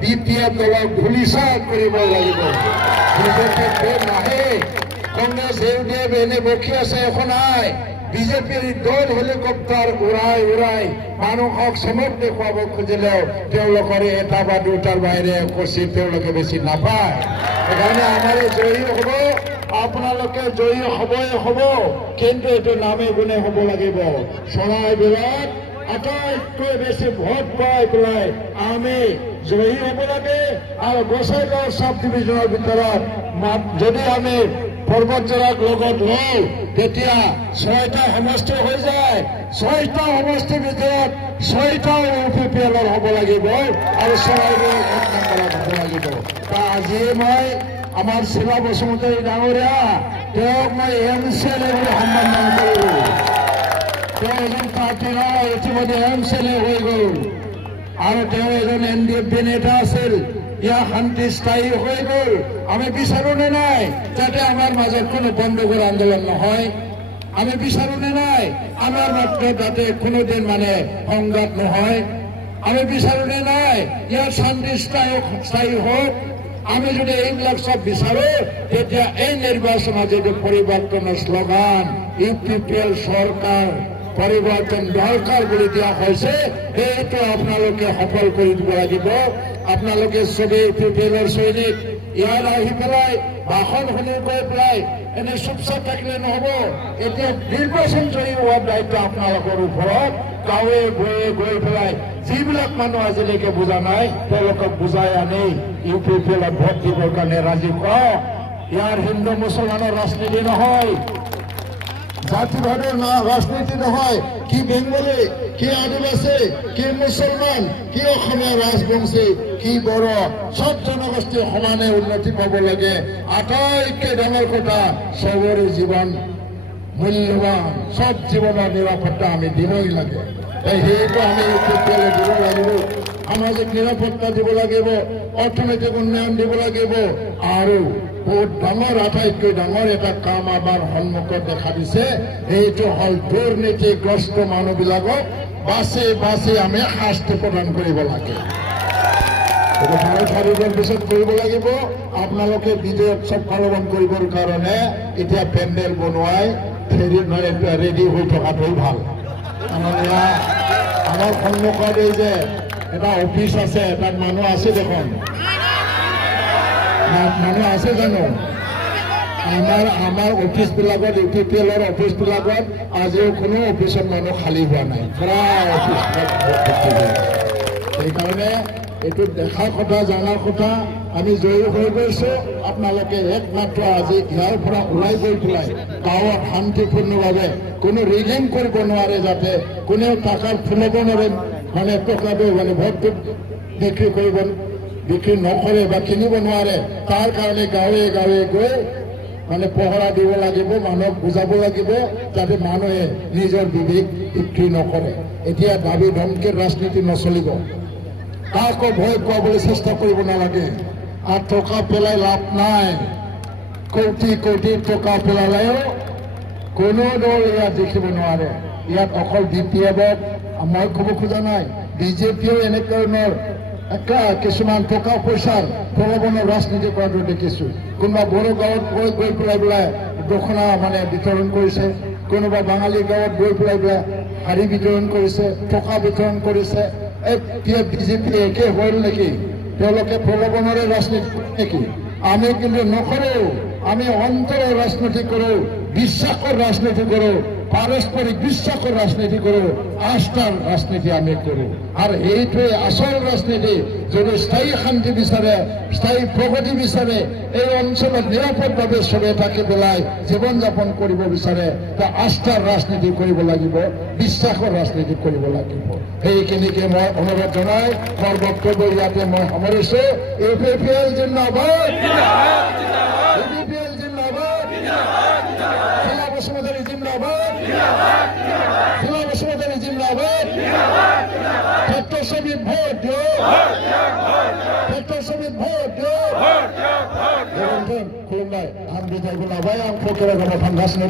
BPF দলক ধূলিসাৎ কৰিব লাগিব। বিজেপি নাহে, কংগ্ৰেছ UDF এনে বকি আছে একো নাই। বিজেপিৰ দল হেলিকপ্টাৰ উৰাই উৰাই মানুহক চমক দেখুৱাব খুজিলেও তেওঁলোকৰ এটা বা দুটাৰ বাহিৰে কচি তেওঁলোকে বেছি নাপায়। সেইকাৰণে আমাৰ জয়ী হ'ব, আপোনালোকে জয়ী হ'বই হ'ব, কিন্তু এইটো নামে গুণে হ'ব লাগিব। চৰাইবিলাক আটাইতকৈ বেছি ভোট পাই পেলাই আমি জয়ী হ'ব লাগে। আৰু গোসাইগাঁও সাব ডিভিজনৰ ভিতৰত যদি আমি পৰ্বতজোৰাক লগত লওঁ তেতিয়া 6টা সমষ্টি হৈ যায়। 6টা সমষ্টিৰ ভিতৰত 6টাও UPPL হ'ব লাগিব আৰু চৰাইবিলাক 1 নম্বৰত হ'ব লাগিব। আজিয়ে মই আমাৰ শিলা বসুমতাৰী ডাঙৰীয়া তেওঁক মই MCLA বুলি সন্মান কৰোঁ। তেওঁ এজন পাৰ্টী নহয়, ইতিমধ্যে MCLA হৈ গ'ল আৰু তেওঁ এজন NDF নেতা আছিল। ইয়াৰ শান্তি স্থায়ী হৈ গ'ল। আমি বিচাৰো নে নাই যাতে আমাৰ মাজত কোনো বন্দুকৰ আন্দোলন নহয়? আমি বিচাৰো নে নাই আমাৰ মাত্ৰ যাতে কোনোদিন সংঘাত নহয়? আমি বিচাৰো নে নাই ইয়াৰ শান্তি স্থায়ী হওক? আমি যদি এইবিলাক সব বিচাৰো তেতিয়া এই নিৰ্বাচনত যিটো পৰিৱৰ্তনৰ শ্লোগান UPPL চৰকাৰ পৰিৱৰ্তন দৰকাৰ বুলি দিয়া হৈছে, সেইটো আপোনালোকে সফল কৰি দিব লাগিব। আপোনালোকে চবেই UPPLৰ সৈনিক। ইয়াত আহি পেলাই ভাষণ শুনি গৈ পেলাই এনে চুপচাপ থাকিলে নহ'ব। এতিয়া নিৰ্বাচন জয়ী হোৱাৰ দায়িত্ব আপোনালোকৰ ওপৰত। গাঁৱে গৈয়ে গৈ পেলাই যিবিলাক মানুহ আজিলৈকে বুজা নাই তেওঁলোকক বুজাই আনি UPPLত ভোট দিবৰ কাৰণে ৰাজি কৰক। ইয়াৰ হিন্দু মুছলমানৰ ৰাজনীতি নহয়, জাতিভেদৰ ৰাজনীতি নহয়। কি বেংগলী, কি আদিবাসী, কি মুছলমান, কি অসমীয়া ৰাজবংশী, কি বড়ো, সব জনগোষ্ঠী সমানে উন্নতি পাব লাগে। আটাইতকৈ ডাঙৰ কথা সবৰে জীৱন মূল্যৱান, সব জীৱনৰ নিৰাপত্তা আমি দিবই লাগে। সেইটো আমি UPPL দিব লাগিব। সামাজিক নিৰাপত্তা দিব লাগিব, অৰ্থনৈতিক উন্নয়ন দিব লাগিব। আৰু বহুত ডাঙৰ আটাইতকৈ ডাঙৰ এটা কাম আমাৰ সন্মুখত দেখা দিছে, সেইটো হ'ল দুৰ্নীতিগ্ৰস্ত মানুহবিলাকক বাছি বাছি আমি শাস্তি প্ৰদান কৰিব লাগে। এইটো 4 দিন পিছত কৰিব লাগিব। আপোনালোকে বিজয় উৎসৱ পালন কৰিবৰ কাৰণে এতিয়া পেণ্ডেল বনোৱাই ৰেডি হৈ থকাটোৱেই ভাল। আমাৰ সন্মুখত এই যে এটা অফিচ আছে, তাত মানুহ আছে দেখোন, মানুহ আছে জানো? আমাৰ অফিচবিলাকত UPPLৰ অফিচবিলাকত আজিও কোনো অফিচত মানুহ খালী হোৱা নাই, প্ৰায় অফিচ। সেইকাৰণে এইটো দেখা কথা, জনাৰ কথা। আমি জয়ী হৈ গৈছো। আপোনালোকে একমাত্ৰ আজি ইয়াৰ পৰা ওলাই গৈ পেলাই গাঁৱত শান্তিপূৰ্ণভাৱে কোনো ৰিগিং কৰিব নোৱাৰে, যাতে কোনেও টাকাৰ ফুলাব নোৱাৰে, টকাটো ভোটটো বিক্ৰী নকৰে বা কিনিব নোৱাৰে। তাৰ কাৰণে গাঁৱে গাঁৱে গৈ পহৰা দিব লাগিব, মানুহক বুজাব লাগিব যাতে মানুহে নিজৰ বিবেক বিক্ৰী নকৰে। এতিয়া দাবী ধমকিৰ ৰাজনীতি নচলিব। কাকো ভয় খুৱাবলৈ চেষ্টা কৰিব নালাগে। আৰু টকা পেলাই লাভ নাই। কোটি কোটি টকা পেলালেও কোনো দল ইয়াত দেখিব নোৱাৰে। ইয়াত অকল BPF মই ক'ব খোজা নাই, BJPও এনেধৰণৰ কিছুমান টকা পইচাৰ প্ৰলোভনৰ ৰাজনীতি কৰাটো দেখিছো। কোনোবা বড়ো গাঁৱত গৈ পেলাই দক্ষিণা বিতৰণ কৰিছে, কোনোবা বাঙালী গাঁৱত গৈ পেলাই শাৰী বিতৰণ কৰিছে, টকা বিতৰণ কৰিছে। BJP একে হ'ল নেকি? তেওঁলোকে প্ৰলোভনৰে ৰাজনীতি কৰে নেকি? আমি কিন্তু নকৰোঁ। আমি অন্তৰৰ ৰাজনীতি কৰোঁ, বিশ্বাসৰ ৰাজনীতি কৰোঁ, পাৰস্পৰিক বিশ্বাসৰ ৰাজনীতি কৰোঁ, আস্থাৰ ৰাজনীতি আমি কৰোঁ। আৰু এইটোৱে আচল ৰাজনীতি। যদি স্থায়ী শান্তি বিচাৰে, স্থায়ী প্ৰগতি বিচাৰে, এই অঞ্চলত নিৰাপদভাৱে চবে থাকি পেলাই জীৱন যাপন কৰিব বিচাৰে, আস্থাৰ ৰাজনীতি কৰিব লাগিব, বিশ্বাসৰ ৰাজনীতি কৰিব লাগিব। সেইখিনিকে মই অনুৰোধ জনাই মোৰ বক্তব্য ইয়াতে মই সামৰিছোঁ। UPPL জিন্দাবাদ, UPPL জিন্দাবাদ, শিলা বসুমতাৰী জিন্দাবাদ, শিলা বসুমতাৰী জিন্দাবাদ। ডক্টৰ ছবিত ভোট দিয়ক, ডক্টর ছবিত ভোট দিয়ক। খুলুমবাই, আম বিদায় গুণাবাই, আম ফকিরা গণফান গাছ নেই।